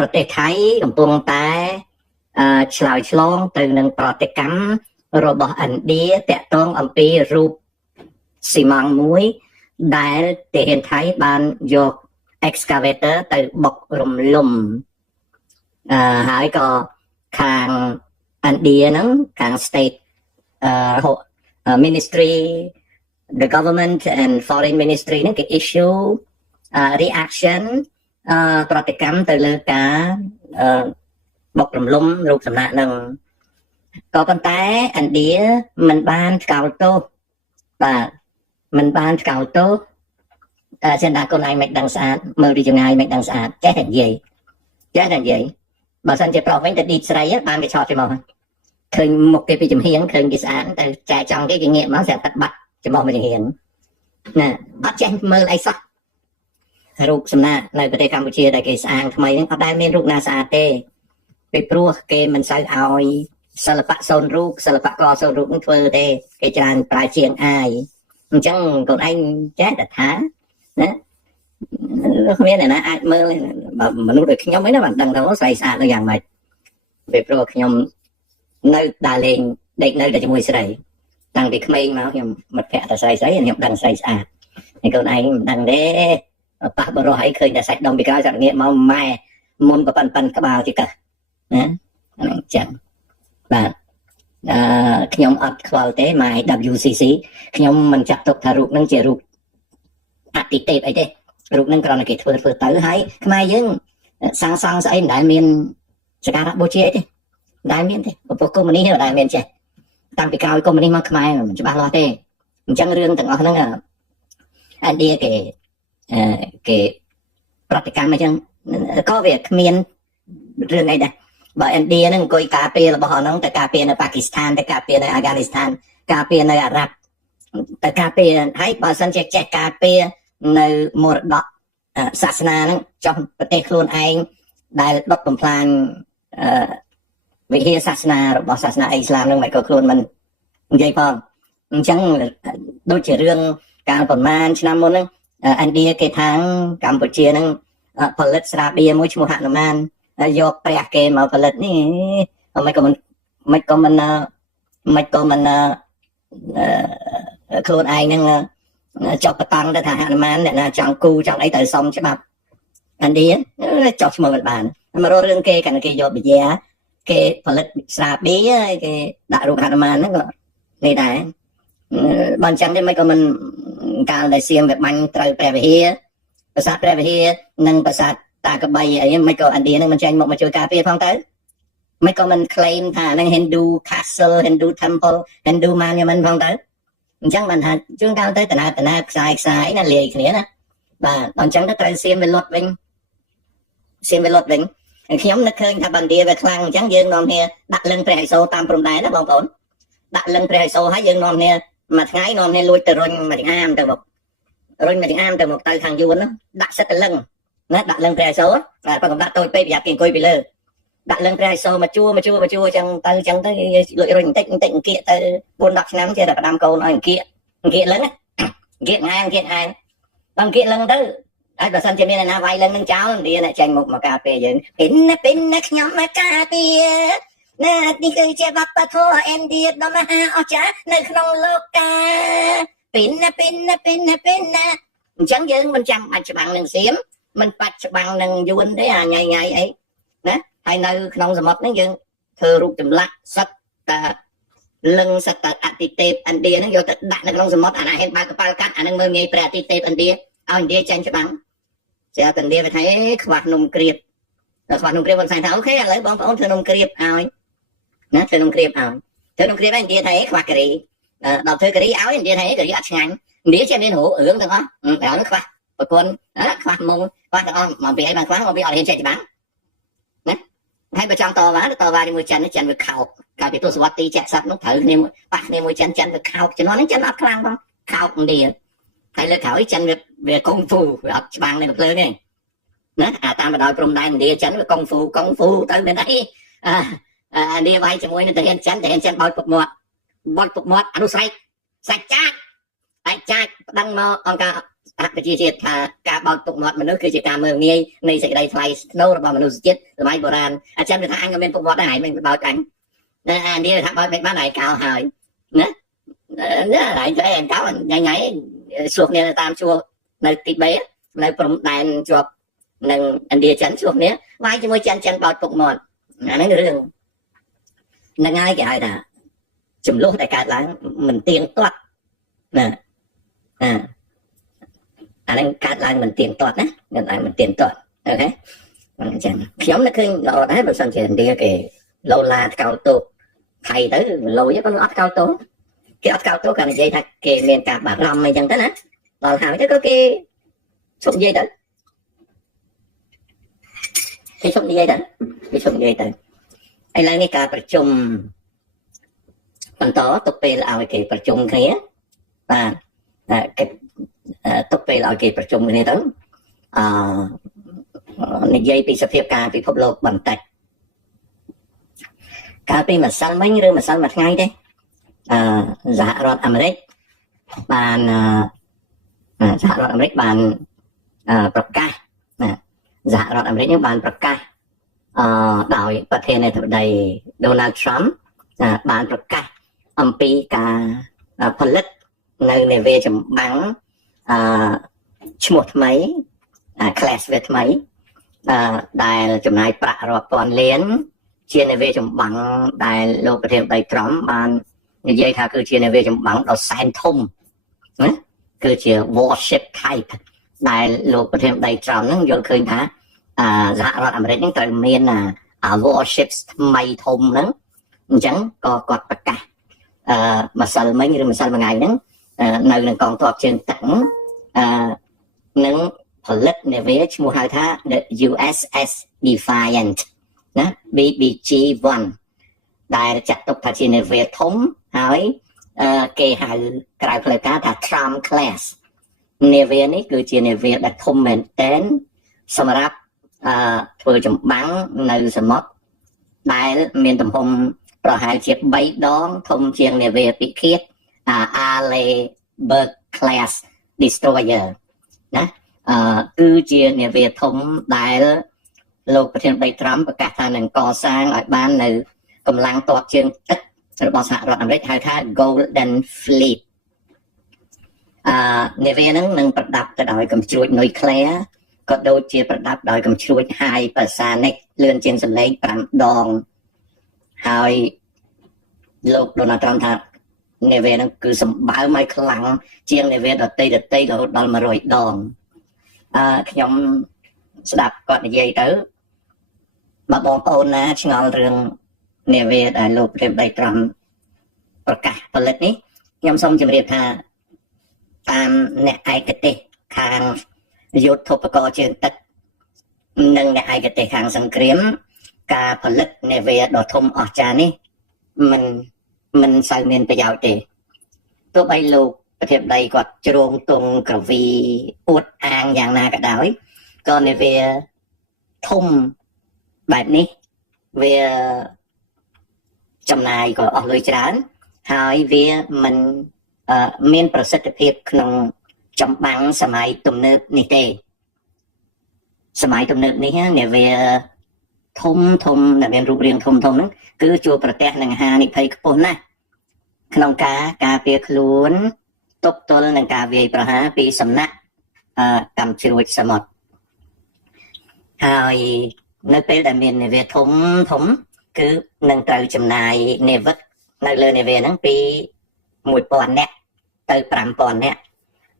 ប្រទេសថៃកំពុងតែឆ្លើយឆ្លងទៅនឹងប្រតិកម្មរបស់ឥណ្ឌាតាក់ទងអំពីរូបស៊ីម៉ង់មួយដែលទាហានថៃបានយក excavator ទៅបុករំលំហើយក៏ខាងឥណ្ឌាហ្នឹងខាង state ministry the government and foreign ministry ហ្នឹងគេ issue reaction ប្រតិកម្មទៅលើការបុករំលំរូបសំណាកហ្នឹងក៏ប៉ុន្តែឥណ្ឌាមិនបានថ្កោលទោសបាទមិនបានថ្កោលទោសចិនតាកូនឯងមិនដឹងស្អាតមើលពីចម្ងាយមិនដឹងស្អាតចេះតែនិយាយបើសិនជាប្រុសវិញទៅឌីតស្រីបានគេឆោតទៅមកឃើញមុខគេពីចំហៀងឃើញគេស្អាតទៅចែចង់គេងាកមកស្រាប់តែបាត់ចំមកចំហៀងណាអត់ចេះមើលអីសោះរូបសំណាកនៅប្រទេសកម្ពុជាដែលគេស្អាងថ្មីហ្នឹងអត់ដែលមានរូបណាស្អាតទេពីព្រោះគេមិនសូវឲ្យសិល្បៈសូនរូបសិល្បករសូនរូបនឹងធ្វើទេគេច្រើនប្រើជាងអាយអញ្ចឹងកូនឯងចេះតែថាណាគ្មានអ្នកណាអាចមើលបើមនុស្សដូចខ្ញុំហ្នឹងបានដឹងថាស្រីស្អាតយ៉ាងម៉េចពីព្រោះខ្ញុំនៅដើរលេងដេកនៅតែជាមួយស្រីតាំងពីក្មេងមកខ្ញុំមិត្តភក្តិតែស្រីខ្ញុំដឹងស្រីស្អាតហើយកូនឯងមិនដឹងទេប៉ះបរោះអីឃើញតែសាច់ដុំពីក្រោយសាច់ងាកមកម៉ែមុនក៏ប៉ិនក្បាលទីកឹះណាអញ្ចឹងបាទខ្ញុំអត់ខ្វល់ទេ my WCC ខ្ញុំមិនចាត់ទុកថារូបហ្នឹងជារូបអតិទេពអីទេរូបហ្នឹងគ្រាន់តែគេធ្វើទៅហើយខ្មែរយើងសាងសង់ស្អីមិនដែលមានសក្ការៈបូជាអីទេមិនដែលមានទេពុទ្ធកុម្មុយនីមិនដែលមានចេះតាំងពីក្រោយកុម្មុយនីមកខ្មែរមិនច្បាស់លាស់ទេអញ្ចឹងរឿងទាំងអស់ហ្នឹងឥណ្ឌាគេប្រតិកម្មអញ្ចឹងក៏វាគ្មានរឿងអីដែរបើឥណ្ឌាហ្នឹងអង្គុយការពាររបស់ហ្នឹងទៅការពារនៅប៉ាគីស្ថានទៅការពារនៅអាហ្គានីស្ថានការពារនៅអារ៉ាប់ទៅការពារហើយបើសិនជាចេះការពារនៅមរតកសាសនាហ្នឹងចុះប្រទេសខ្លួនឯងដែលដុតបំផ្លាញវិហារសាសនារបស់សាសនាអ៊ីស្លាមហ្នឹងមិនក៏ខ្លួនមិននិយាយផងអញ្ចឹងដូចជារឿងកាលប្រហែលឆ្នាំមុនហ្នឹងឥណ្ឌាគេថាងកម្ពុជាហ្នឹងផលិតស្រាបៀរមួយឈ្មោះហនុមានយកព្រះគេមកផលិតនេះមិនក៏មិនខ្លួនឯងហ្នឹងចុះបតង់ទៅថាហនុមានអ្នកណាចង់គូចង់អីទៅសុំច្បាប់ឥណ្ឌាចុះឈ្មោះមិនបានមករករឿងគេកាន់គេយកបញ្ញាគេផលិតស្រាបៀរគេដាក់រូបហនុមានហ្នឹងក៏នេះដែរបើអញ្ចឹងទេមិនក៏មិនកាលដែលសៀមវាបាញ់ត្រូវព្រះវិហារប្រាសាទព្រះវិហារនិងប្រាសាទតាកបីអីមិនក៏ឥណ្ឌានឹងមិនចាញ់មកជួយការពារផងទៅមិនក៏មិន claim ថាហ្នឹង Hindu castle Hindu temple Hindu monument ផងទៅអញ្ចឹងបានថាជួនកាលទៅតណាខ្សែណាលាយគ្នាណាបាទអញ្ចឹងទៅត្រូវសៀមវាលុតវិញខ្ញុំនឹកឃើញថាបណ្ឌាវាខ្លាំងអញ្ចឹងយើងនាំគ្នាដាក់លឹងព្រះឥសូរតាមព្រំដែនណាបងប្អូនដាក់លឹងព្រះឥសូរហើយយើងនាំគ្នាមួយថ្ងៃនាំគ្នាលួចទៅរុញមួយអាមទៅមកទៅខាងយួនដាក់សិតទៅលឹងណាដាក់លឹងព្រះឥសូរតែបើកំដាក់តូចពេកប្រយ័ត្នគេអង្គុយពីលើដាក់លឹងព្រះឥសូរមកជួអញ្ចឹងទៅលួចរុញបន្តិចអង្គៀកទៅ 4-10 ឆ្នាំចេះតែផ្ដាំកូនឲ្យអង្គៀកលឹងអង្គៀកងាយអង្គៀកឯងដល់អង្គៀកលឹងទៅហើយបើសិនជាមានអ្នកណាវាយលឹងនឹងចោលឥណ្ឌាអ្នកចាញ់មុខមកការពារយើងពីណាខ្ញុំមកការពារណានេះគឺជាវប្បធម៌ឥណ្ឌាដ៏មហាអស្ចារ្យនៅក្នុងលោកកាពីណាអញ្ចឹងយើងមិនចាំបាច់ច្បាំងនឹងសៀមមិនបាច់ច្បាំងនឹងយួនទេអាញ៉ៃអីណាហើយនៅក្នុងសមុទ្រហ្នឹងយើងធ្វើរូបចម្លាក់សិតតាលឹងសិតតាអតិទេពឥណ្ឌាហ្នឹងយកទៅដាក់នៅក្នុងសមុទ្រអាណាហ៊ានបើកកប៉ាល់កាត់អានឹងមើលងាយព្រះអតិទេពឥណ្ឌាឲ្យឥណ្ឌាចាញ់ច្បាំងស្រាប់តែឥណ្ឌាវាថាខ្វះនំក្រៀបគាត់ថាអូខេឥឡូវបងប្អូនធ្វើនំក្រៀបឲ្យណាធ្វើនំក្រៀបឲ្យឥណ្ឌាថាខ្វះការីដល់ធ្វើការីឲ្យឥណ្ឌាថាការីអត់ឆ្ងាញ់ឥណ្ឌាចេះមានរឿងទាំងអស់តែនោះខ្វះប្រពន្ធខ្វះមុងខ្វះទាំងអស់មកពីអីបានខ្វះមកពីអត់ហ៊ានចេះច្បាំងណាហើយបើចង់តវ៉ាជាមួយចិនវាខោកកាលពីទសវត្សរ៍ទី70នោះត្រូវគ្នាប៉ះគ្នាមួយចិនវាខោកជំនាន់ហ្នឹងចិនអត់ខ្លាំងផងខោកឥណ្ឌាហើយលើក្រោយចិនវាកុងហ្វូវាអត់ច្បាំងនៅភ្លើងទេណាអាតាមបណ្ដោយព្រំដែនឥណ្ឌាចិនវាកុងហ្វូទៅមានអីឥណ្ឌាវាយជាមួយនឹងទាហានចិនបោចពុកមាត់អនុស្រែកសាច់ចាច់ប្តឹងមកអង្គការ អបជាជាតិថាការបោកទុកមាត់មនុស្សគឺជាការមើលងាយនៃសេចក្តីថ្លៃថ្នូររបស់មនុស្សជាតិសម័យបុរាណអញ្ចឹងថាអញក៏មានពុកមាត់ដែរឯងមិនបោកអញណាអានេះថាបោកមិនបានឯងកោហើយណាណាឯងទៅឯងកោញ៉ៃសួរគ្នាតាមជួរនៅទី3នៅព្រំដែនជាប់នឹងឥណ្ឌាចិនសួរគ្នាវាយជាមួយចិនបោកទុកមាត់អាហ្នឹងរឿងហ្នឹងហើយគេហៅថាចំនួនដែលកើតឡើងមិនទៀងទាត់ណាអាហ្នឹងកើតឡើងមិនទៀងទាត់ណាកើតឡើងមិនទៀងទាត់អូខេអញ្ចឹងខ្ញុំនឹកឃើញល្អដែរបើសិនជាឥណ្ឌាគេឡូឡាថ្កោលទោសថៃទៅលុយក៏អត់ថ្កោលទោសគេអត់ថ្កោលទោសគាត់និយាយថាគេមានការបារម្ភអីចឹងទៅណាដល់ហើយទៅក៏គេឈប់និយាយទៅគេឈប់និយាយទៅឥឡូវនេះការប្រជុំបន្តទុកពេលឲ្យគេប្រជុំគ្នាបាទគេទុកពេលឲ្យគេប្រជុំគ្នាទៅនិយាយពីសភាពការពិភពលោកបន្តិចកាលពីម្សិលមិញឬម្សិលមួយថ្ងៃទេសហរដ្ឋអាមេរិកបានប្រកាសសហរដ្ឋអាមេរិកនេះបានប្រកាសដោយប្រធានាធិបតី Donald Trump បានប្រកាសអំពីការផលិតនៅនាវាចម្បាំងឈ្មោះថ្មី class វាថ្មីដែលចំណាយប្រាក់រាប់ពាន់លានជានាវាចម្បាំងដែលលោកប្រធានាធិបតី Trump បាននិយាយថាគឺជានាវាចម្បាំងដ៏សែនធំណាគឺជា warship type ដែលលោកប្រធានាធិបតី Trump ហ្នឹងយល់ឃើញថាសហរដ្ឋអាមេរិកហ្នឹងត្រូវមានwarships ថ្មីធំហ្នឹងអញ្ចឹងក៏គាត់ប្រកាសម្សិលមិញឬម្សិលមួយថ្ងៃហ្នឹងនៅនឹងកងទ័ពជើងទឹកនឹងផលិតនាវាឈ្មោះហៅថា the USS Defiant ណា BBG-1 ដែលចាត់ទុកថាជានាវាធំហើយគេហៅក្រៅផ្លូវការថា Trump class នាវានេះគឺជានាវាដែលធំមែនទែនសម្រាប់ធ្វើចម្បាំងនៅសមុទ្រដែលមានទំហំប្រហែលជា3ដងធំជាងនាវាពិឃាតArleigh class destroyer ណាគឺជានាវាធំដែលលោកប្រធានាធិបតី Trump ប្រកាសថានឹងកសាងឲ្យបាននៅកម្លាំងទ័ពជើងទឹករបស់សហរដ្ឋអាមេរិកហៅថា Golden Fleet នាវាហ្នឹងនឹងប្រដាប់ទៅដោយកំជ្រួចនុយក្លេអ៊ែរក៏ដូចជាប្រដាប់ដោយកំជ្រួច hypersonic លឿនជាងសំឡេង5ដងហើយលោក Donald Trump ថានាវាហ្នឹងគឺសម្បើមឲ្យខ្លាំងជាងនាវាដទៃរហូតដល់100ដងខ្ញុំស្ដាប់គាត់និយាយទៅបើបងប្អូនណាឆ្ងល់រឿងនាវាដែលលោកប្រធានាធិបតី Trump ប្រកាសផលិតនេះខ្ញុំសូមជម្រាបថាតាមអ្នកឯកទេសខាងយុទ្ធឧបករណ៍ជើងទឹកនិងអ្នកឯកទេសខាងសង្គ្រាមការផលិតនាវាដ៏ធំអស្ចារ្យនេះមិនសូវមានប្រយោជន៍ទេទោះបីលោកប្រធានាធិបតីគាត់ជ្រងទង់ក្រវីអួតអាងយ៉ាងណាក៏ដោយក៏នាវាធំបែបនេះវាចំណាយក៏អស់លុយច្រើនហើយវាមិនមានប្រសិទ្ធភាពក្នុងចម្បាំងសម័យទំនើបនេះទេសម័យទំនើបនេះនាវាធំដែលមានរូបរាងធំហ្នឹងគឺជួបប្រទះនឹងហានិភ័យខ្ពស់ណាស់ក្នុងការពារខ្លួនទប់ទល់នឹងការវាយប្រហារពីសំណាក់កម្មជ្រួចសមុទ្រហើយនៅពេលដែលមាននាវាធំគឺនឹងត្រូវចំណាយនាវិកនៅលើនាវាហ្នឹងពី1000នាក់ទៅ5000នាក់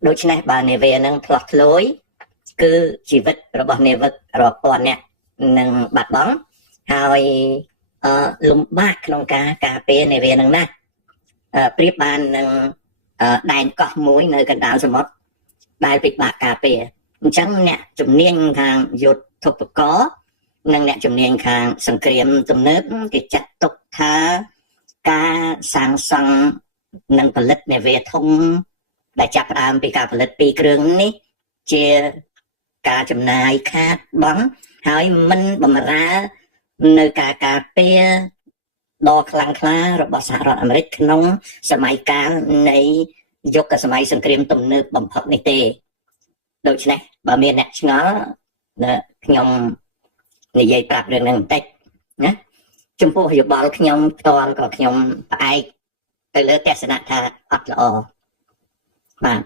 ដូច្នេះបើនាវាហ្នឹងផ្លោះធ្លោយគឺជីវិតរបស់នាវិករាប់ពាន់នាក់នឹងបាត់បង់ហើយលំបាកក្នុងការពារនាវាហ្នឹងណាប្រៀបបាននឹងដែនកោះមួយនៅកណ្ដាលសមុទ្រដែលពិបាកការពារអញ្ចឹងអ្នកជំនាញខាងយុទ្ធឧបករណ៍និងអ្នកជំនាញខាងសង្គ្រាមទំនើបគេចាត់ទុកថាការសាងសង់និងផលិតនាវាធំដែលចាប់ផ្ដើមពីការផលិត2គ្រឿងនេះជាការចំណាយខាតបង់ហើយមិនបំរើនៅការការពារដ៏ខ្លាំងក្លារបស់សហរដ្ឋអាមេរិកក្នុងសម័យកាលនៃយុគសម័យសង្គ្រាមទំនើបបំផុតនេះទេ ដូច្នេះបើមានអ្នកឆ្ងល់ខ្ញុំនិយាយប្រាប់រឿងហ្នឹងបន្តិចណាចំពោះយោបល់ខ្ញុំផ្ទាល់ក៏ខ្ញុំផ្អែកទៅលើទស្សនៈថាអត់ល្អបាទ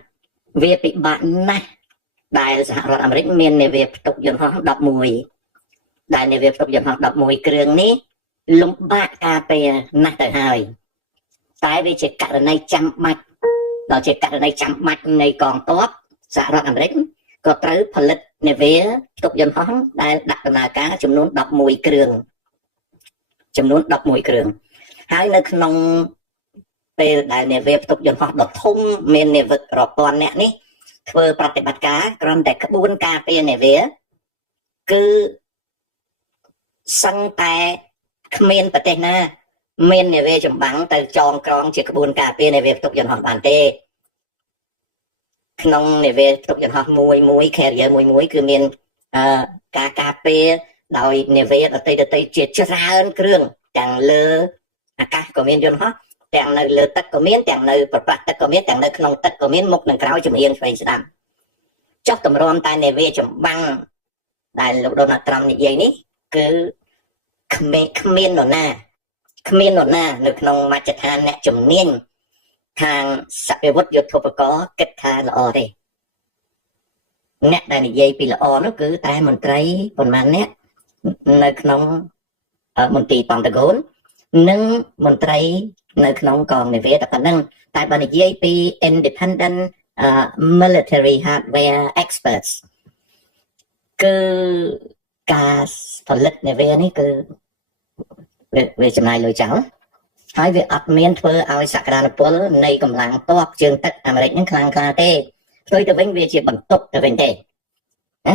វាពិបាកណាស់ដែលសហរដ្ឋអាមេរិកមាននាវាផ្ទុកយន្តហោះ11ដែលនាវាផ្ទុកយន្តហោះ11គ្រឿងនេះលំបាកការពារណាស់ទៅហើយតែវាជាករណីចាំបាច់ដល់ជាករណីចាំបាច់នៃកងទ័ពសហរដ្ឋអាមេរិកក៏ត្រូវផលិតនាវាផ្ទុកយន្តហោះដែលដាក់ដំណើរការចំនួន11គ្រឿងហើយនៅក្នុងពេលដែលនាវាផ្ទុកយន្តហោះដ៏ធំមាននាវិករាប់ពាន់នាក់នេះធ្វើប្រតិបត្តិការគ្រាន់តែក្បួនការពារនាវាគឺសឹងតែគ្មានប្រទេសណាមាននាវាចម្បាំងទៅចងក្រងជាក្បួនការពារនាវាផ្ទុកយន្តហោះបានទេក្នុងនាវាផ្ទុកយន្តហោះមួយ carrier មួយគឺមានការការពារដោយនាវាដទៃជាច្រើនគ្រឿងទាំងលើអាកាសក៏មានយន្តហោះទាំងនៅលើទឹកក៏មានទាំងនៅប្រប៉ះទឹកក៏មានទាំងនៅក្នុងទឹកក៏មានមុខនិងក្រោយជំហៀងឆ្វេងស្ដាំចុះតម្រាំតែនាវាចម្បាំងដែលលោកដូណាល់ត្រាំនិយាយនេះគឺគ្មាននរណានៅក្នុងមជ្ឈដ្ឋានអ្នកជំនាញខាងសព្វវុធយុទ្ធោបករណ៍គិតថាល្អទេអ្នកដែលនិយាយពីល្អនោះគឺតែមន្ត្រីប៉ុន្មានអ្នកនៅក្នុងមន្ទីរប៉ង់តាហ្គូននិងមន្ត្រីនៅក្នុងកងនាវាតែប៉ុណ្ណឹងតែបើនិយាយពី independent military hardware experts គឺការផលិតនាវានេះគឺវាចំណាយលុយចោលហើយវាអត់មានធ្វើឲ្យសក្តានុពលនៃកម្លាំងទ័ពជើងទឹកអាមេរិកហ្នឹងខ្លាំងក្លាទេផ្ទុយទៅវិញវាជាបន្ទុកទៅវិញទេណា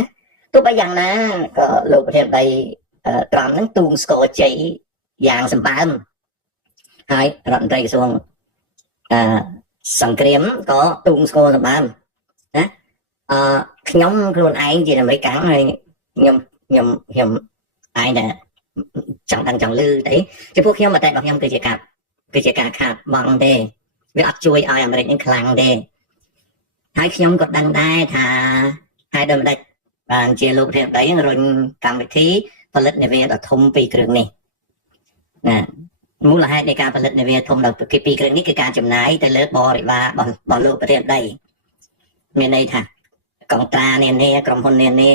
ទោះបីយ៉ាងណាក៏លោកប្រធានាធិបតីត្រាំហ្នឹងទូងស្គរជ័យយ៉ាងសម្បើមហើយរដ្ឋមន្ត្រីក្រសួងសង្គ្រាមក៏ទូងស្គរសម្បើមណាខ្ញុំខ្លួនឯងជាអាមេរិកហើយខ្ញុំឯងតែចង់ដឹងចង់លឺទេចំពោះខ្ញុំតែរបស់ខ្ញុំគឺជាការខាតបង់ទេវាអត់ជួយឲ្យអាមេរិកនេះខ្លាំងទេហើយខ្ញុំក៏ដឹងដែរថាហេតុដូចម្ដេចបានជាលោកប្រធានាធិបតីរុញកម្មវិធីផលិតនាវាដ៏ធំពីរគ្រឿងនេះណាមូលហេតុនៃការផលិតនាវាធំដល់ពីរគ្រឿងនេះគឺការចំណាយទៅលើបរិវាររបស់លោកប្រធានាធិបតីមានន័យថាកងត្រានានាក្រុមហ៊ុននានា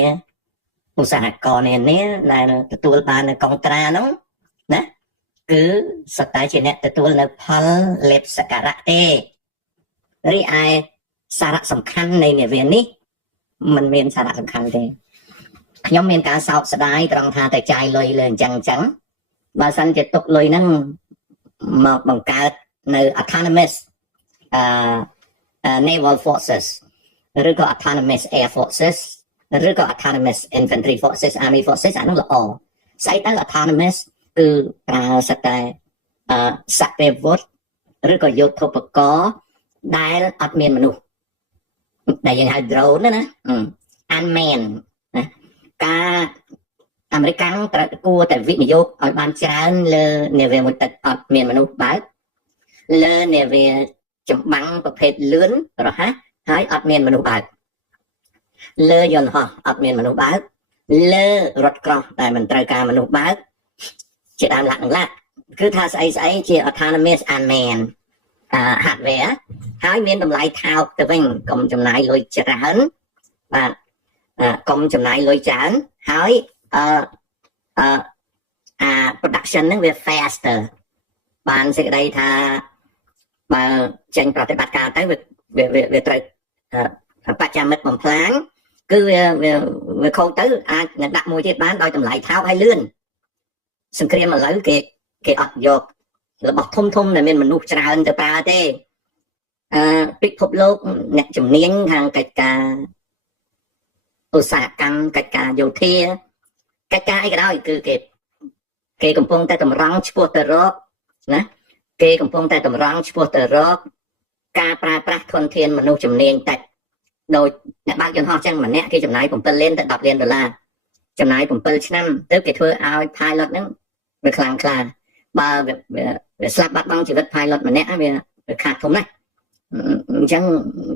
ឧស្សាហករណ៍នានាដែលទទួលបាននៅកងត្រានោះណាគឺសត្វតែជាអ្នកទទួលនៅផលលេបសក្ការៈទេរីឯសារៈសំខាន់នៃនាវានេះมันមានសារៈសំខាន់ទេខ្ញុំមានការសោកស្ដាយត្រង់ថាតែចាយលុយលើអញ្ចឹងបើសិនជាទុកលុយហ្នឹងមកបង្កើតនៅ autonomous naval forces ឬក៏ autonomous air forces ឬក៏ autonomous infantry forces army forces អានោះល្អស្អីទៅ autonomous គឺប្រើសតែសព្វវុធឬក៏យុទ្ធោបករណ៍ដែលអត់មានមនុស្សដែលយើងហៅ drone ណា unmanned ណាការអាមេរិកត្រូវគួរតែវិនិយោគឲ្យបានច្រើនលើនាវាមួយទឹកអត់មានមនុស្សបើកលើនាវាចម្បាំងប្រភេទលឿនរហ័សហើយអត់មានមនុស្សបើកលើយន្តហោះអត់មានមនុស្សបើកលើរថក្រោះតែមិនត្រូវការមនុស្សបើកជាដើមឡាក់គឺថាស្អីជា autonomous unmanned hardware ហើយមានតម្លៃថោកទៅវិញកុំចំណាយលុយច្រើនបាទកុំចំណាយលុយច្រើនហើយproduction ហ្នឹងវា faster បានសេចក្តីថាបើចេញប្រតិបត្តិការទៅវាត្រូវបច្ចាមិត្តបំផ្លាញគឺវាខូចទៅអាចនឹងដាក់មួយទៀតបានដោយតម្លៃថោកហើយលឿនសង្គ្រាមឥឡូវគេអត់យករបស់ធំដែលមានមនុស្សច្រើនទៅប្រើទេពិភពលោកអ្នកជំនាញខាងកិច្ចការឧស្សាហកម្មកិច្ចការយោធាកិច្ចការអីក៏ដោយគឺគេកំពុងតែតម្រង់ឆ្ពោះទៅរកណាគេកំពុងតែតម្រង់ឆ្ពោះទៅរកការប្រើប្រាស់ធនធានមនុស្សជំនាញតិចដោយអ្នកបើកយន្តហោះចឹងម្នាក់គេចំណាយ7លានទៅ10លានដុល្លារចំណាយ7ឆ្នាំទៅគេធ្វើឲ្យ pilot ហ្នឹងវាខ្លាំងក្លាបើវាស្លាប់បាត់បង់ជីវិត pilot ម្នាក់វាខាតធំណាស់អញ្ចឹង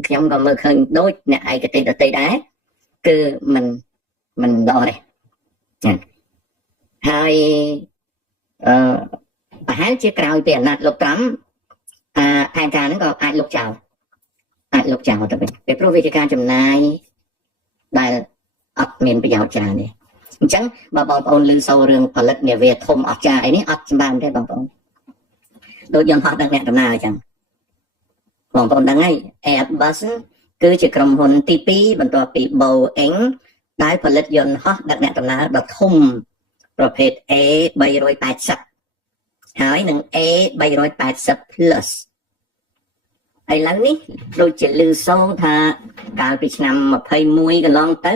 ខ្ញុំក៏មើលឃើញដូចអ្នកឯកទេសដទៃដែរ គឺមិនល្អទេហើយប្រហែលជាក្រោយពីអាណត្តិលោកត្រាំផែនការហ្នឹងក៏អាចលុបចោលទៅវិញពីព្រោះវាជាការចំណាយដែលអត់មានប្រយោជន៍ច្រើនទេអញ្ចឹងបើបងប្អូនឮសូររឿងផលិតនាវាធំអស្ចារ្យអីនេះអត់សម្បានទេបងប្អូនដូចយន្តហោះដឹកអ្នកដំណើរអញ្ចឹងបងប្អូនដឹងហើយ Airbus គឺជាក្រុមហ៊ុនទី2បន្ទាប់ពី Boeing ដែលផលិតយន្តហោះដឹកអ្នកដំណើរដ៏ធំប្រភេទ A380 ហើយនឹង A380 Plus ឥឡូវនេះដូចជាឮសូរថាកាលពីឆ្នាំ21កន្លងទៅ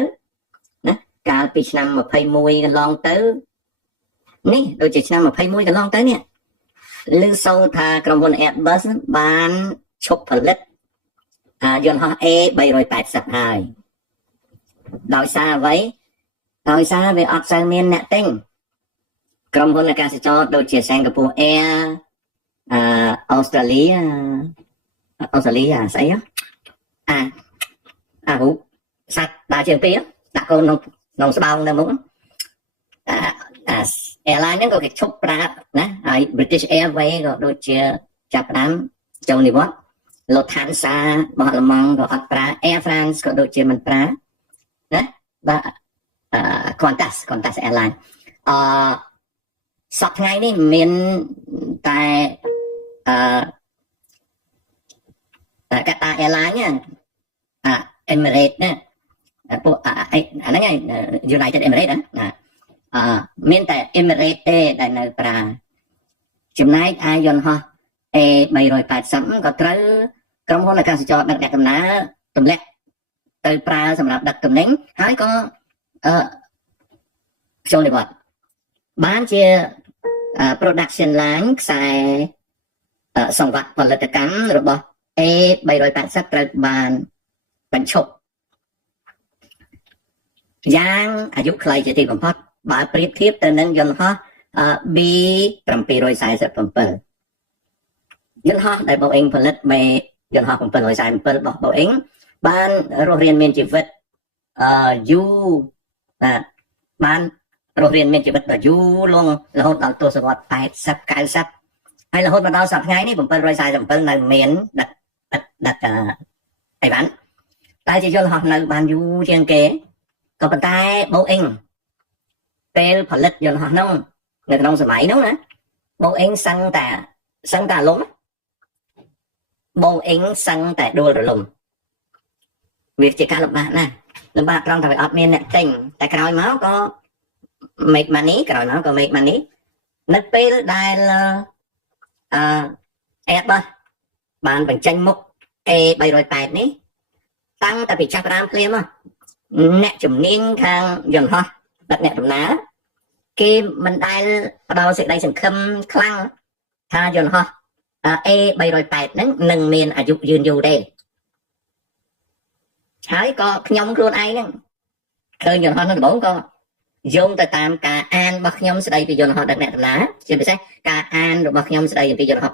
ណាកាលពីឆ្នាំ21កន្លងទៅនេះដូចជាឆ្នាំ21កន្លងទៅនេះឮសូរថាក្រុមហ៊ុន Airbus បានឈប់ផលិតយន្តហោះ A380 ហើយដោយសារអ្វីដោយសារវាអត់សូវមានអ្នកទិញក្រុមហ៊ុនអាកាសចរដូចជា Singapore Air អូស្ត្រាលីស្អីរូបសត្វដើរជាងពីរដាក់កូនក្នុងស្បោងនៅមុខairline ហ្នឹងក៏គេឈប់ប្រើណាហើយ British Airways ក៏ដូចជាចាប់ផ្ដើមចូលនិវត្តន៍ Lufthansa របស់អាល្លឺម៉ង់ក៏អត់ប្រើ Air France ក៏ដូចជាមិនប្រើណាបាទQantas Airline សប្តាហ៍ថ្ងៃនេះមានតែQatar Airline Emirates ណាពួកអាហ្នឹងឯង United Emirates ណាមានតែ Emirates ទេដែលនៅប្រើចំណែកឯយន្តហោះ A380 ក៏ត្រូវក្រុមហ៊ុនអាកាសចរដឹកអ្នកដំណើរទម្លាក់ទៅប្រើសម្រាប់ដឹកទំនិញហើយក៏ចូលនិវត្តន៍បានជា production line ខ្សែសង្វាក់ផលិតកម្មរបស់ A380 ត្រូវបានបញ្ឈប់យ៉ាងអាយុខ្លីជាទីបំផុតបើប្រៀបធៀបទៅនឹងយន្តហោះ B747 យន្តហោះដែល Boeing ផលិតយន្តហោះ747របស់ Boeing បានរស់រានមានជីវិតយូរបានរស់រានមានជីវិតដ៏យូរលង់រហូតដល់ទសវត្សរ៍80 90ហើយរហូតមកដល់សប្តាហ៍ថ្ងៃនេះ747នៅមានដឹកអីវ៉ាន់តែជាយន្តហោះនៅបានយូរជាងគេក៏ប៉ុន្តែ Boeing ពេលផលិតយន្តហោះនោះនៅក្នុងសម័យនោះណា Boeing សឹងតែលំ Boeing សឹងតែដួលរលំវាជាការលំបាកណាស់លំបាកត្រង់ថាវាអត់មានអ្នកទិញតែក្រោយមកក៏ make money នៅពេលដែល Airbus បានបញ្ចេញមុខ A380 នេះតាំងតែពីចាប់ផ្ដើមភ្លាមអ្នកជំនាញខាងយន្តហោះដឹកអ្នកដំណើរគេមិនដែលផ្ដល់សេចក្តីសង្ឃឹមខ្លាំងថាយន្តហោះ A380 ហ្នឹងនឹងមានអាយុយឺនយូរទេហើយក៏ខ្ញុំខ្លួនឯងហ្នឹងឃើញយន្តហោះនោះដំបូងក៏យោងទៅតាមការអានរបស់ខ្ញុំស្ដីពីយន្តហោះដឹកអ្នកដំណើរជាពិសេសការអានរបស់ខ្ញុំស្ដីពីយន្តហោះ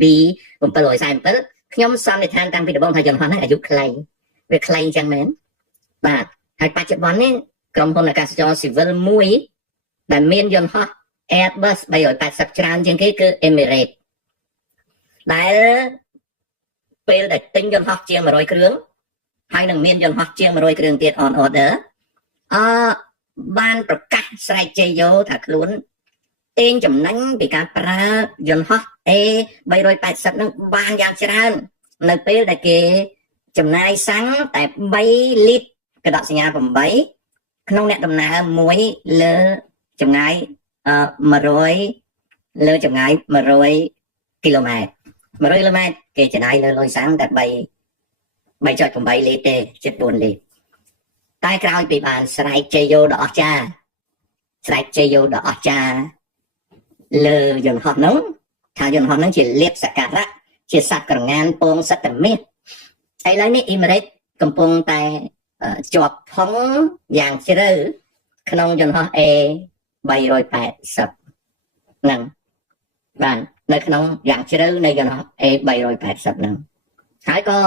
B747 ខ្ញុំសន្និដ្ឋានតាំងពីដំបូងថាយន្តហោះហ្នឹងអាយុខ្លីវាខ្លីចឹងមែនបាទហើយបច្ចុប្បន្ននេះក្រុមហ៊ុនអាកាសចរស៊ីវិលមួយដែលមានយន្តហោះ Airbus 380ច្រើនជាងគេគឺ Emirates ដែលពេលដែលទិញយន្តហោះជាង100គ្រឿងហើយនឹងមានយន្តហោះជាង100គ្រឿងទៀត on order បានប្រកាសស្រែកជ័យយោថាខ្លួនទាញចំណេញពីការប្រើយន្តហោះ A380 នឹងបានយ៉ាងច្រើននៅពេលដែលគេចំណាយសាំងតែ3លីត្រកដកសញ្ញា8ក្នុងអ្នកដំណើរមួយលើចម្ងាយ100លើចម្ងាយ100គីឡូម៉ែត្រ100គីឡូម៉ែត្រគេចំណាយលើលុយសាំងតែ3.8លីត្រទេជិត4លីត្រតែក្រោយពីបានស្រែកជ័យយោដ៏អស្ចារ្យលើយន្តហោះនោះថាយន្តហោះនោះជាលៀបសក្ការៈជាសត្វក្រងានពងសត្វតមាសឥឡូវនេះ Emirates កំពុងតែជាប់ផុងយ៉ាងជ្រៅក្នុងយន្តហោះ A380 ហ្នឹងបាននៅក្នុងយ៉ាងជ្រៅនៃយន្តហោះ A380 ហ្នឹងហើយក៏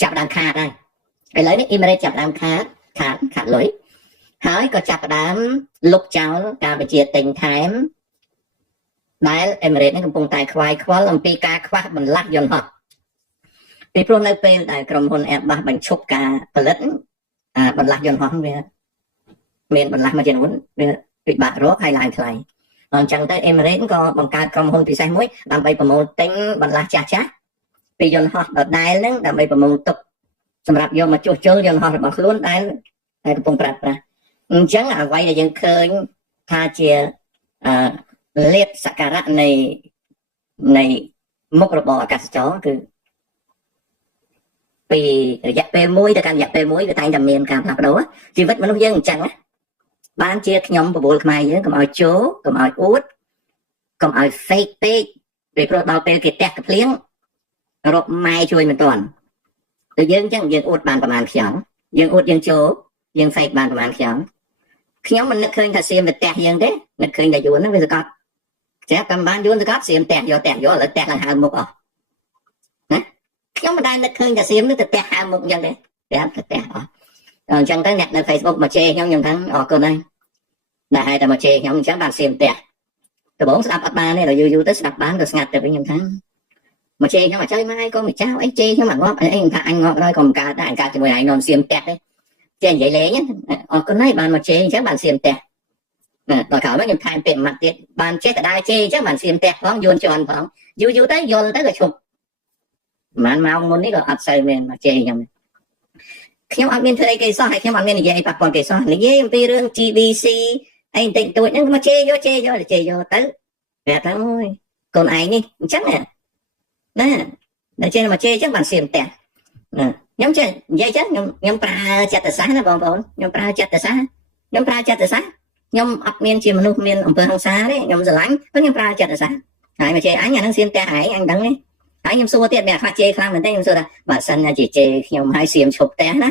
ចាប់ដើមខាតហើយឥឡូវនេះអ៊ីមេរិកចាប់ដើមខាតលុយហើយក៏ចាប់ដើមលុបចោលការបញ្ជាទិញថែមដែលអ៊ីមេរិកនេះកំពុងតែខ្វាយខ្វល់អំពីការខ្វះបន្លាស់យន្តហោះពីព្រោះនៅពេលដែលក្រុមហ៊ុន Airbus បញ្ឈប់ការផលិតបន្លាស់យន្តហោះវាមានបន្លាស់មួយចំនួនវាពិបាករកហើយឡើងថ្លៃអញ្ចឹងទៅអ៊ីមេរិកក៏បង្កើតក្រុមហ៊ុនពិសេសមួយដើម្បីប្រមូលទិញបន្លាស់ចាស់ពីយន្តហោះដដែលហ្នឹងដើម្បីប្រមូលទុកសម្រាប់យកមកជួសជុលយន្តហោះរបស់ខ្លួនដែលកំពុងប្រើប្រាស់អញ្ចឹងអ្វីដែលយើងឃើញថាជាលាភសក្ការៈនៃមុខរបរអាកាសចរគឺពីរយៈពេលមួយទៅកាន់រយៈពេលមួយវាតែងតែមានការផ្លាស់ប្ដូរជីវិតមនុស្សយើងអញ្ចឹងបានជាខ្ញុំបបួលខ្មែរយើងកុំឲ្យជោកុំឲ្យអួតកុំឲ្យ fake ពេកពីព្រោះដល់ពេលគេផ្ទះកាភ្លៀងរកម៉ែជួយមិនទាន់ទៅយើងអញ្ចឹងយើងអួតបានប្រហែលខ្យល់យើងអួតយើងជោយើង fake បានប្រហែលខ្យល់ខ្ញុំមិននឹកឃើញថាសៀមទៅផ្ទះយើងទេនឹកឃើញតែយួនហ្នឹងវាសកត់ចាតាមបានយួនសកត់សៀមផ្ទះយកឥឡូវផ្ទះឡើងហើមមុខអស់ណាខ្ញុំមិនដែលនឹកឃើញថាសៀមនឹងទៅផ្ទះហើមមុខអញ្ចឹងទេផ្ទះអស់អញ្ចឹងទៅអ្នកនៅ Facebook មកជេរខ្ញុំថាអរគុណហើយដែលឲ្យតែមកជេរខ្ញុំអញ្ចឹងបានសៀមផ្ទះដំបូងស្ដាប់អត់បានទេដល់យូរទៅស្ដាប់បានក៏ស្ងាត់ទៅវិញខ្ញុំថាមកជេរខ្ញុំអត់ចៃម៉ែក៏មិនចោលអីជេរខ្ញុំអត់ងាប់អីថាអញងាប់ហើយក៏មិនកើតដែរអញកើតជាមួយឯងនាំសៀមផ្ទះទេចេះនិយាយលេងអរគុណហើយបានមកជេរអញ្ចឹងបានសៀមផ្ទះដល់ក្រោយមកខ្ញុំថែមពេលមួយម៉ាត់ទៀតបានចេះតែដើរជេរអញ្ចឹងបានសៀមផ្ទះផងយួនជន់ផងយូរទៅយល់ទៅក៏ឈប់ប្រហែលម៉ោងមុននេះក៏អត់សូវមានមកជេរខ្ញុំអត់មានធ្វើអីគេសោះហើយខ្ញុំអត់មាននិយាយអីប៉ះពាល់គេសោះនិយាយអំពីរឿង GBC អីបន្តិចតួចហ្នឹងមកជេរយកទៅប្រាប់ថាអូយកូនឯងនេះអញ្ចឹងណាដល់ចេះមកជេរអញ្ចឹងបានសៀមផ្ទះខ្ញុំចេះនិយាយចឹងខ្ញុំប្រើចិត្តសាស្ត្រណាបងប្អូនខ្ញុំប្រើចិត្តសាស្ត្រខ្ញុំអត់មានជាមនុស្សមានអំពើហិង្សាទេខ្ញុំស្រឡាញ់ព្រោះខ្ញុំប្រើចិត្តសាស្ត្រហើយមកជេរអញអានឹងសៀមផ្ទះឯងអញដឹងទេហើយខ្ញុំសួរទៀតមានខ្លះជេរខ្លាំងមែនទេខ្ញុំសួរថាបើសិនណាជេរខ្ញុំឲ្យសៀមឈប់ផ្ទះណា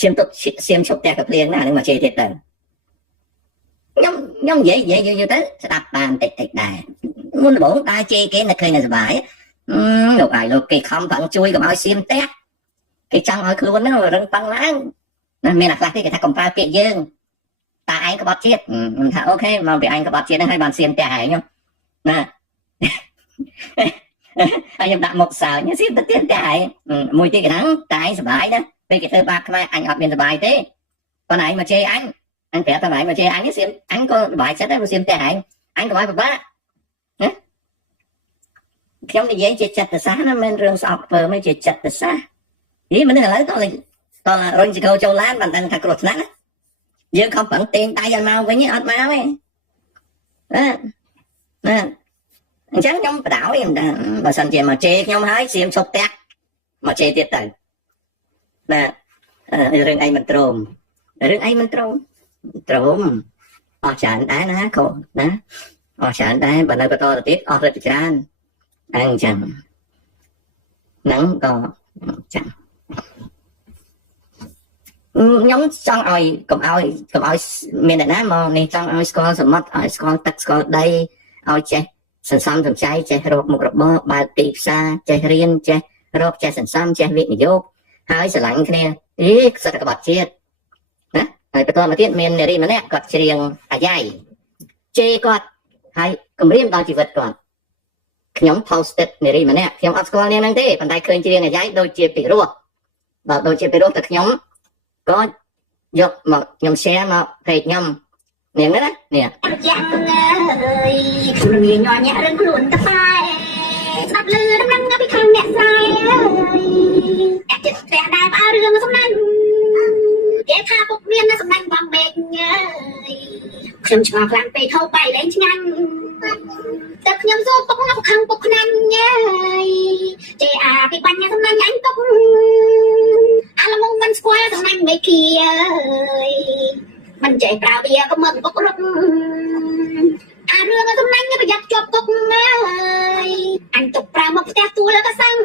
ឈាមទុកសៀមឈប់ផ្ទះកាភ្លៀងណានឹងមកជេរទៀតទៅខ្ញុំនិយាយយូរទៅស្ដាប់បានតិចដែរមុនដំបូងដើរជេរគេនឹកឃើញតែសុបាយលោកអាយលោកគេខំប្រឹងជួយកុំឲ្យសៀមផ្ទះគេចង់ឲ្យខ្លួនហ្នឹងរឹងប៉ឹងឡើងណាមានអ្នកខ្លះគេថាកុំប្រើពាក្យយើងតាឯងក្បត់ជាតិខ្ញុំថាអូខេមកពីឯងក្បត់ជាតិហ្នឹងហើយបានសៀមផ្ទះឯងណាហើយខ្ញុំដាក់មុខសើចសៀមទៅទៀតផ្ទះឯងមួយទៀតគេថាតាឯងសុបាយណាពេលគេធ្វើបាបខ្មែរអញអត់មានសុបាយទេប៉ុន្តែឯងមកជេរអញប្រាប់ថាឯងមកជេរអញសៀមអញក៏សុបាយចិត្តដែរមកសៀមផ្ទះឯងអញក៏ពិបាកណាខ្ញុំនិយាយជាចិត្តសាស្ត្រណាមិនរឿងស្អប់ពើមិនជាចិត្តសាស្ត្រមនុស្សឥឡូវតរុញចកោចូលឡានបានដឹងថាគ្រោះថ្នាក់ណាយើងខំប្រឹងទាញដៃឲ្យមកវិញអត់មកទេណាអញ្ចឹងខ្ញុំបដ ாய் ខ្ញុំថាបើសិនជាមកជេរខ្ញុំហើយសៀមឈប់ផ្ទះមកជេរទៀតទៅណារឿងអីមិនទ្រាំអស់ច្រើនដែរណាកូនណាអស់ច្រើនដែរបើនៅបន្តទៅទៀតអស់រត់ច្រើនអញ្ចឹងហ្នឹងក៏ចឹងខ្ញុំចង់ឲ្យកុំឲ្យមានអ្នកណាមកនេះចង់ឲ្យស្គាល់សមុទ្រឲ្យស្គាល់ទឹកស្គាល់ដីឲ្យចេះសន្សំសំចៃចេះរកមុខរបរបើកទីផ្សារចេះរៀនចេះរកចេះសន្សំចេះវិនិយោគហើយស្រឡាញ់គ្នាសក្តិបត្តិជាតិណាហើយបន្តមកទៀតមាននារីម្នាក់គាត់ច្រៀងអាយ៉ៃជេរគាត់ហើយគំរាមដល់ជីវិតគាត់ខ្ញុំ posted នារីម្នាក់ខ្ញុំអត់ស្គាល់នាងហ្នឹងទេប៉ុន្តែឃើញច្រៀងអាយ៉ៃដូចជាពីរោះដល់ដូចជាពីរោះតែខ្ញុំក៏យកមកខ្ញុំ share មក page ខ្ញុំនាងណានេះយ៉ាងអើយខ្លួនញ័រញាក់រឿងខ្លួនតតែស្ដាប់លឺដំណឹងពីខាងអ្នកស្រីអើយចិត្តផ្ទះដែរបើរឿងសំណាញ់គេថាពុកមានសំណាញ់បងមេឃអើយខ្ញុំឆ្ងល់ខ្លាំងពេកហូបបាយលេងឆ្ងាញ់តែខ្ញុំសួរពុកណាពុកខាងពុកខ្នាញ់អើយចេះអាពីបាញ់សំណាញ់អញទុកអាឡងមិនស្គាល់សំណាញ់មេឃអើយមិនចេះប្រើវាក៏មិនពុករត់អារឿងសំណាញ់ប្រយ័ត្នជាប់គុកអើយអញទុកប្រើមកផ្ទះទួលក៏សាំង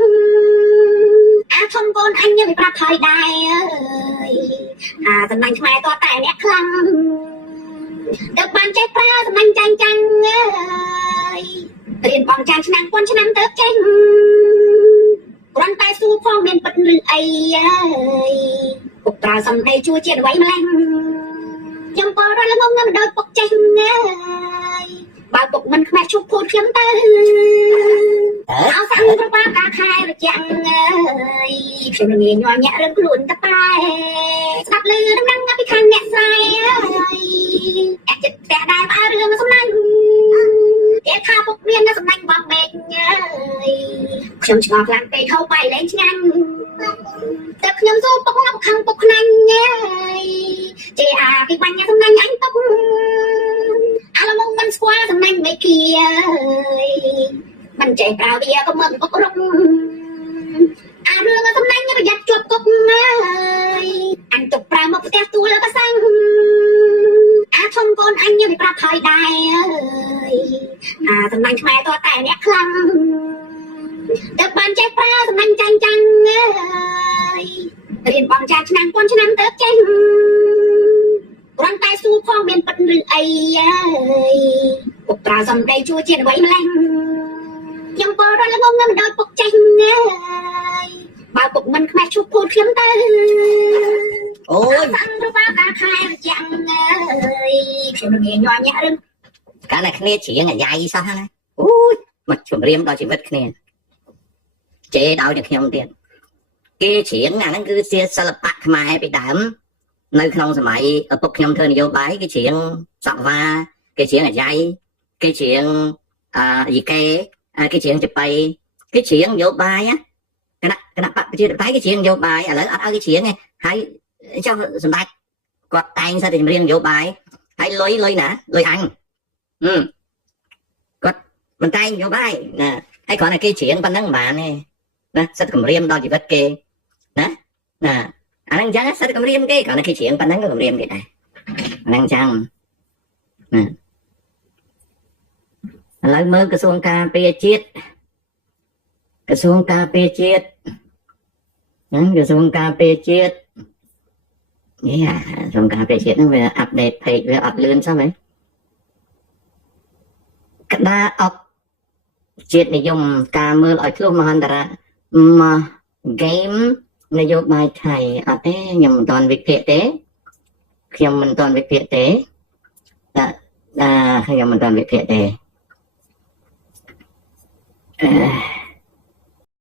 អាធំកូនអញវាប្រាប់ថយដែរអើយអាសំណាញ់ខ្មែរតតែអ្នកខ្លាំងទៅបានចេះប្រើសំណាញ់ចាញ់អើយរៀនបងចាញ់ឆ្នាំប៉ុនឆ្នាំទៅចេះ គ្រាន់តែសួរផងមានពិតឬអីពុកប្រើសំដីជួយជាតិអ្វីម្លេះខ្ញុំក៏រត់ល្ងងមិនដោយពុកចេះបើពុកមិនខ្មាស់ឈប់พูดខ្ញុំទៅអោសាំងប្របាការខែរចាំងខ្ញុំងាយញ័រញាក់រឿងខ្លួនតប៉ែស្ដាប់ឮដំណឹងពីខាងអ្នកស្រីអាចចិត្តតែដែរបើរឿងសំណាញ់គេថាពុកមានសំណាញ់បងមេឃខ្ញុំឆ្ងល់ខ្លាំងពេកហូបបាយលេងឆ្ងាញ់តែខ្ញុំសួរពុកមកខាងពុកខ្នាញ់ចេះអាពីបាញ់សំណាញ់អញពុកអាឡមុំមិនស្គាល់សំណាញ់មេឃមិនចេះប្រើវាក៏មិនពុករកអារឿងសំណាញ់ប្រយ័ត្នជាប់គុកអញទុកប្រើមកផ្ទះទួលក៏សាំងអាធំកូនអញវាប្រាប់ហើយដែរអាសំណាញ់ខ្មែរតតែអ្នកខ្លាំងទៅបានចេះប្រើសំណាញ់ចាញ់ចាំងរៀនបងចាឆ្នាំពាន់ឆ្នាំទៅចេះគ្រាន់តែសួរផងមានពិតឬអីពុកប្រើសំដីជួយជាតិអ្វីម្លេះខ្ញុំក៏រត់ល្ងងមិនដោយពុកចេះបើពុកមិនខ្មាស់ឈប់พูดខ្ញុំទៅអូយសាំងប្របាការខែរចាំងខ្ញុំងាយញ័រញាក់រឿងកាលណាគ្នាច្រៀងអាយ៉ៃសោះណាអូយមកជំរាមដល់ជីវិតគ្នាចេដោយតែខ្ញុំទៀតគេច្រៀងអាហ្នឹងគឺជាសិល្បៈខ្មែរពីដើមនៅក្នុងសម័យឪពុកខ្ញុំធ្វើនយោបាយគេច្រៀងសកវ៉ាគេច្រៀងអាយ៉ៃគេច្រៀងយីកេគេច្រៀងចបៃគេច្រៀងនយោបាយគណៈបព្វជិតបៃគេច្រៀងនយោបាយឥឡូវអត់ឲ្យគេច្រៀងទេហើយចុះសម្ដេចគាត់តែងសិតតែចម្រៀងនយោបាយហើយលុយណាលុយអញគាត់មិនតែងនយោបាយណាហើយគ្រាន់តែគេច្រៀងប៉ុណ្ណឹងមិនបានទេណាសិតគម្រាមដល់ជីវិតគេណាអាហ្នឹងអញ្ចឹងសិតគម្រាមគេគ្រាន់តែគេច្រៀងប៉ុណ្ណឹងក៏គម្រាមគេដែរអាហ្នឹងអញ្ចឹងឥឡូវមើលក្រសួងការពារជាតិក្រសួងការពារជាតិក្រសួងការពារជាតិក្រសួងការពារជាតិហ្នឹងវាអាប់ដេតពេកវាអត់លឿនសោះហ៎ក្តារអុកជាតិនិយមការមើលឲ្យធ្លុះមហន្តរាមក game នយោបាយថៃអត់ទេខ្ញុំមិនទាន់វិភាគទេខ្ញុំមិនទាន់វិភាគទេខ្ញុំមិនទាន់វិភាគទេ